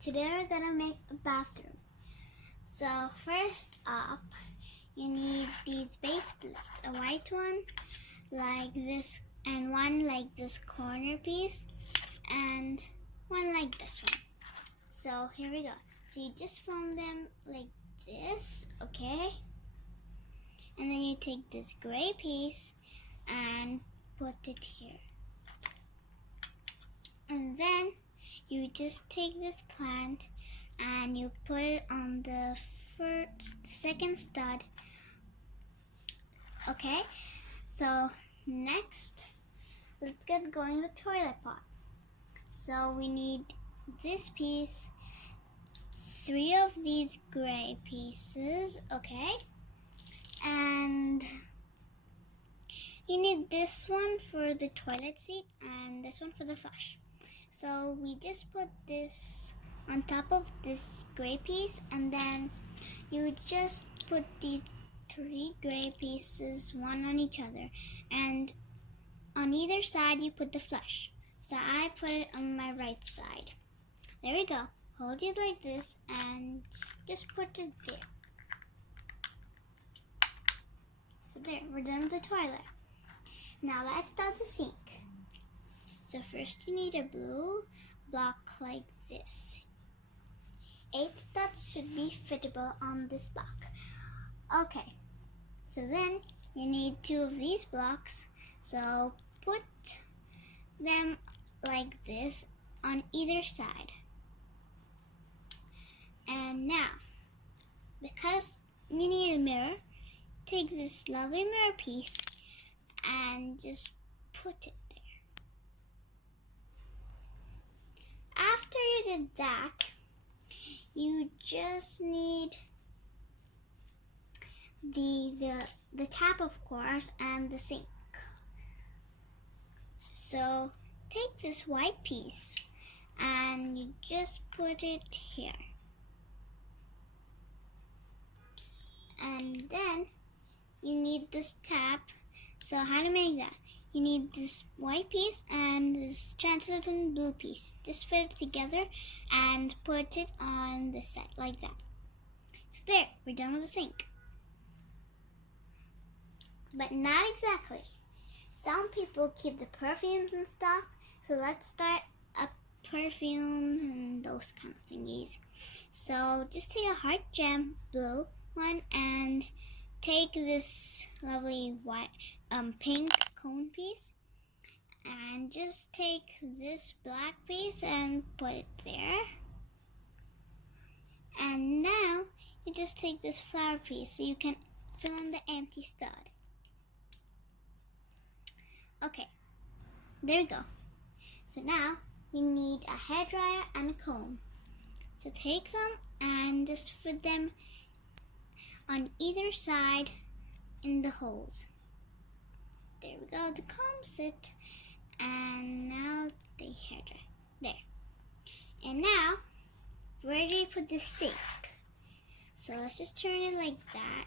Today we're gonna make a bathroom. So first up, you need these base plates. A white one like this, and one like this corner piece, and one like this one. So here we go. So you just form them like this, okay? And then you take this gray piece and put it here. And then you just take this plant and you put it on the second stud. Okay, so next, let's get going the toilet pot. So we need this piece, 3 of these gray pieces, okay? And you need this one for the toilet seat and this one for the flush. So we just put this on top of this gray piece, and then you just put these 3 gray pieces, one on each other, and on either side you put the flush. So I put it on my right side. There we go. Hold it like this and just put it there. So there, we're done with the toilet. Now let's start the sink. So first you need a blue block like this. 8 studs should be fittable on this block. Okay, so then you need 2 of these blocks. So put them like this on either side. And now, because you need a mirror, take this lovely mirror piece and just put it there. After you did that, you just need the tap, of course, and the sink. So take this white piece and you just put it here. And then you need this tap. So how to make that? You need this white piece and this translucent blue piece. Just fit it together and put it on the side like that. So there, we're done with the sink. But not exactly. Some people keep the perfumes and stuff, so let's start a perfume and those kind of thingies. So just take a heart gem blue one and take this lovely white pink cone piece and just take this black piece and put it there. And now you just take this flower piece so you can fill in the empty stud. Okay, there we go. So now we need a hairdryer and a comb. So take them and just put them on either side in the holes. There we go, the comb sit, and now the hairdryer. There. And now, where do you put the sink? So let's just turn it like that.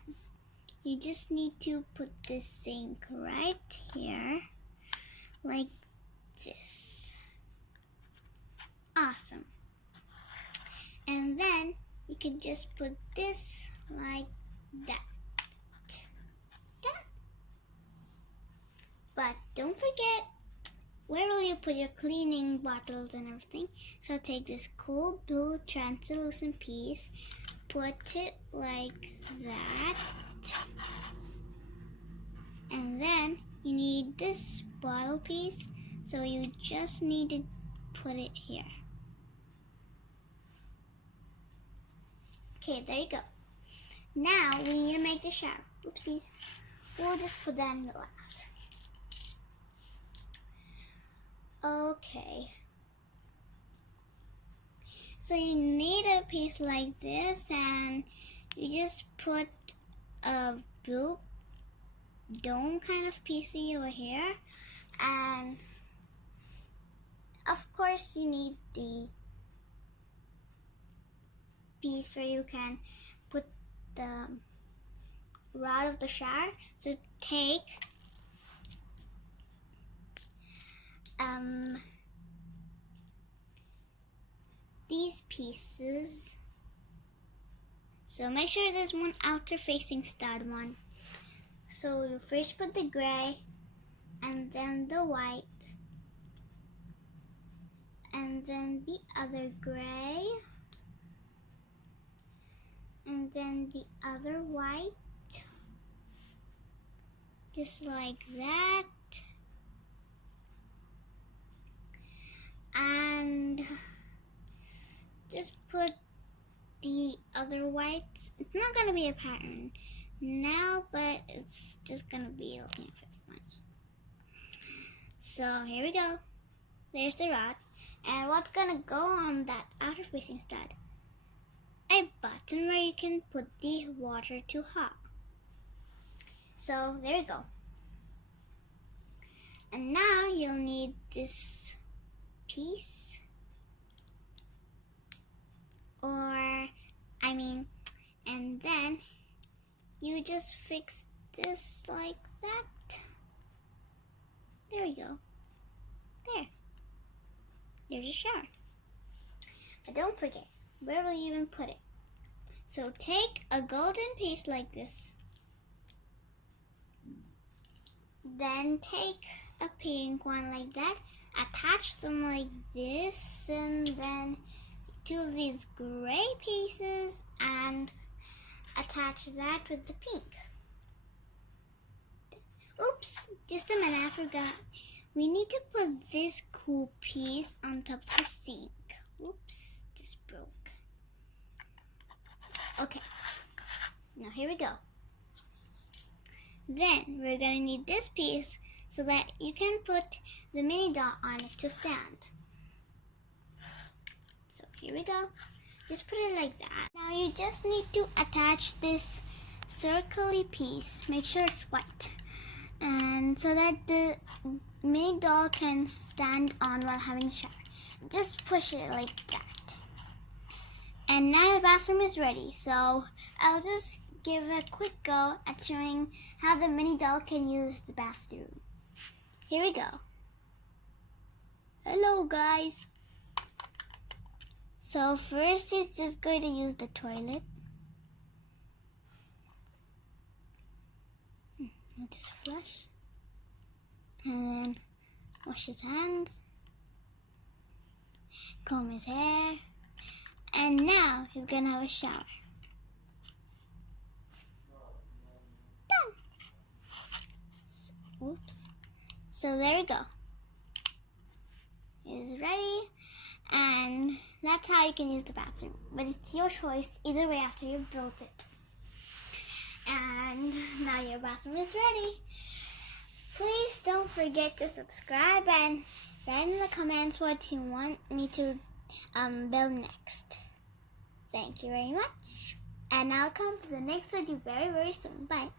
You just need to put the sink right here, like this. Awesome. And then you can just put this like that. But don't forget, where will you put your cleaning bottles and everything? So take this cool blue translucent piece, put it like that, and then you need this bottle piece, so you just need to put it here. Okay, there you go. Now we need to make the shower. Oopsies. We'll just put that in the last. Okay. So you need a piece like this, and you just put a blue dome kind of piece over here, and of course you need the piece where you can put the rod of the shower. So take these pieces pieces. So make sure there's one outer facing stud one. So you first put the gray, and then the white, and then the other gray, and then the other white, just like that. And just put the other whites. It's not gonna be a pattern now, but it's just gonna be looking a bit funny. So here we go. There's the rod. And what's gonna go on that outer facing stud? A button where you can put the water to hot. So there we go. And now you'll need this piece, and then you just fix this like that. There we go. There's a shower. But don't forget, where will you even put it? So take a golden piece like this. Then take a pink one like that. Attach them like this, and then two of these gray pieces, and attach that with the pink. Oops, just a minute, I forgot. We need to put this cool piece on top of the sink. Oops, this broke. Okay, now here we go. Then we're gonna need this piece so that you can put the mini doll on it to stand. So here we go. Just put it like that. Now you just need to attach this circly piece. Make sure it's white. And so that the mini doll can stand on while having a shower. Just push it like that. And now the bathroom is ready. So I'll just give a quick go at showing how the mini doll can use the bathroom. Here we go. Hello guys. So first he's just going to use the toilet. Just flush. And then wash his hands. Comb his hair. And now he's going to have a shower. Done. Oops. So there we go. It is ready. And that's how you can use the bathroom. But it's your choice either way after you've built it. And now your bathroom is ready. Please don't forget to subscribe and write in the comments what you want me to build next. Thank you very much. And I'll come to the next video very, very soon. Bye.